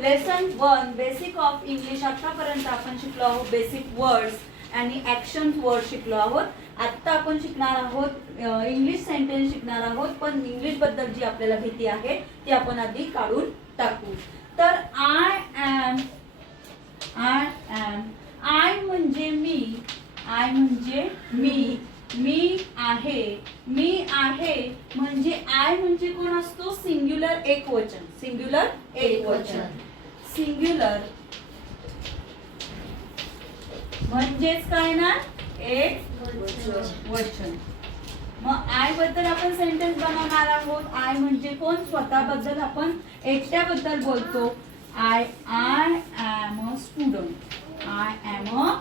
Lesson 1 basic of English. आतापर्यंत आपण शिकलो आहोत बेसिक वर्ड्स आणि ऍक्शन वर्ड शिकलो आहोत. आता आपण शिकणार आहोत इंग्लिश सेंटेन्स शिकणार आहोत. पण इंग्लिश बद्दल जी आपल्याला भीती आहे ती आपण आधी काढून टाकू. तर आय एम आय म्हणजे मी. आय म्हणजे मी. मी आहे. मी आहे म्हणजे आय म्हणजे कोण असतो? सिंग्युलर एकवचन. सिंग्युलर एकवचन. सिंग्युलर म्हणजेच काय ना? एक वचन. मग आय बद्दल आपण सेंटेन्स बनवणार आहोत. आय म्हणजे कोण? स्वतःबद्दल आपण एकट्याबद्दल बोलतो. I am a student. I am a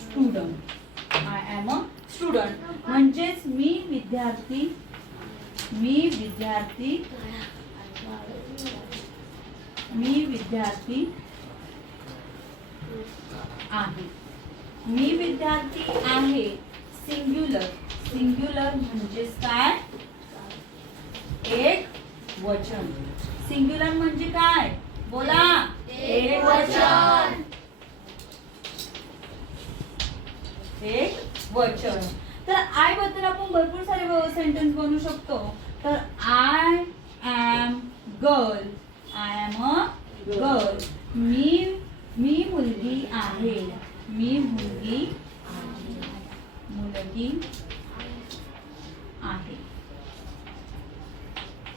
student. I am a student म्हणजेच मी विद्यार्थी. मी विद्यार्थी. मी विद्यार्थी आहे. मी विद्यार्थी आहे. सिंग्युलर. सिंग्युलर म्हणजेच काय? एक वचन. सिंग्युलर म्हणजे काय? बोला. एक वचन. एक वचन. तर आय बद्दल आपण भरपूर सारे सेंटेन्स बनवू शकतो. तर I am girl. I am a girl. मी मुलगी आहे. मी मुलगी आहे.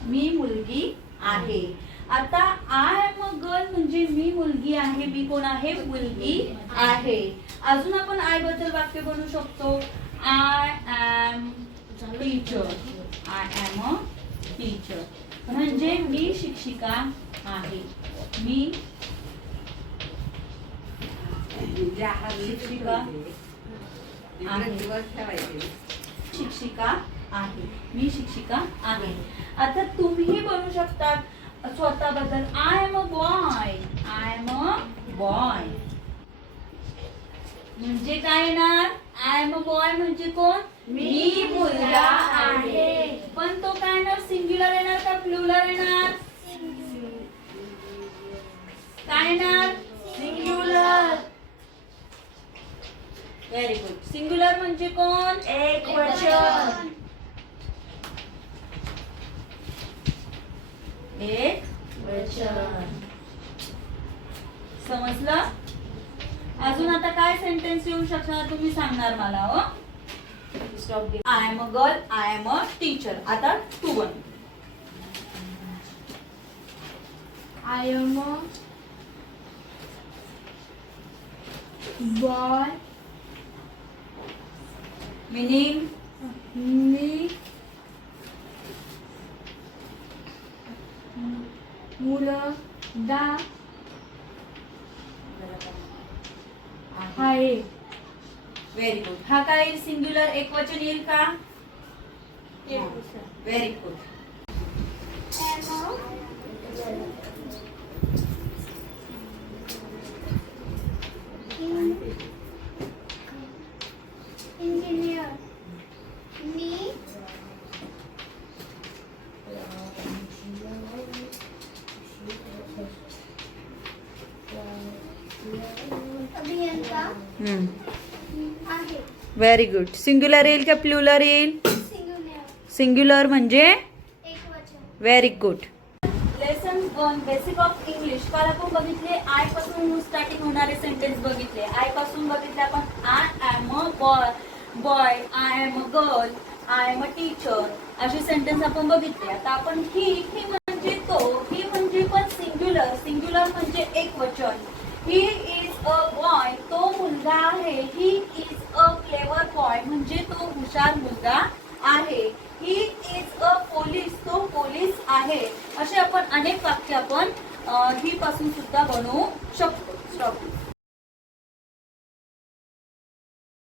मी मुलगी आहे. आता आय एम अ गर्ल म्हणजे मी मुलगी आहे. मी कोण आहे? मुलगी आहे. अजून आपण आय बद्दल वाक्य बनवू शकतो. I am teacher. I am a teacher म्हणजे मी शिक्षिका आहे. मी शिक्षिका आहे. शिक्षिका आहे. मी शिक्षिका आहे. आता तुम्ही बनवू शकतात स्वतःबद्दल. I am a boy. I am a boy म्हणजे काय येणार? आय एम अ बॉय म्हणजे कोण? मी मुलगा आहे. पण तो काय येणार? सिंग्युलर येणार का प्लुरल येणार? काय येणार? सिंग्युलर. Very good. सिंग्युलर म्हणजे कोण? एक वचन. एक वचन. समजलं? अजून आता काय सेंटेन्स येऊ शकणार तुम्ही सांगणार मला. हो I am a girl. I am a teacher. आता तू बन. I am a boy. Meaning मी मुलगा आहे. Very good. हा काय सिंग्युलर एक वचन येईल का? Very good. इंजिनियर. मी अभियंता आहे. Very good. सिंग्युलर येईल का प्लुरल येईल? सिंग्युलर म्हणजे very good. Lesson 1 basic of English. काल आपण बघितले आय पासून स्टार्टिंग होणारे सेंटेन्स बघितले. आय पासून बघितले आपण I am a boy. I am a girl. I am a teacher अशी सेंटेन्स आपण बघितले. आता आपण ही म्हणजे तो. ही म्हणजे पण सिंग्युलर. सिंग्युलर म्हणजे एक वचन. He is a boy. तो मुलगा आहे. He is a clever boy म्हणजे तो हुशार मुलगा आहे. He is a police. तो पोलीस आहे. असे आपण अनेक वाक्य आपण ही पासून सुद्धा बनवू शकतो. स्टॉप.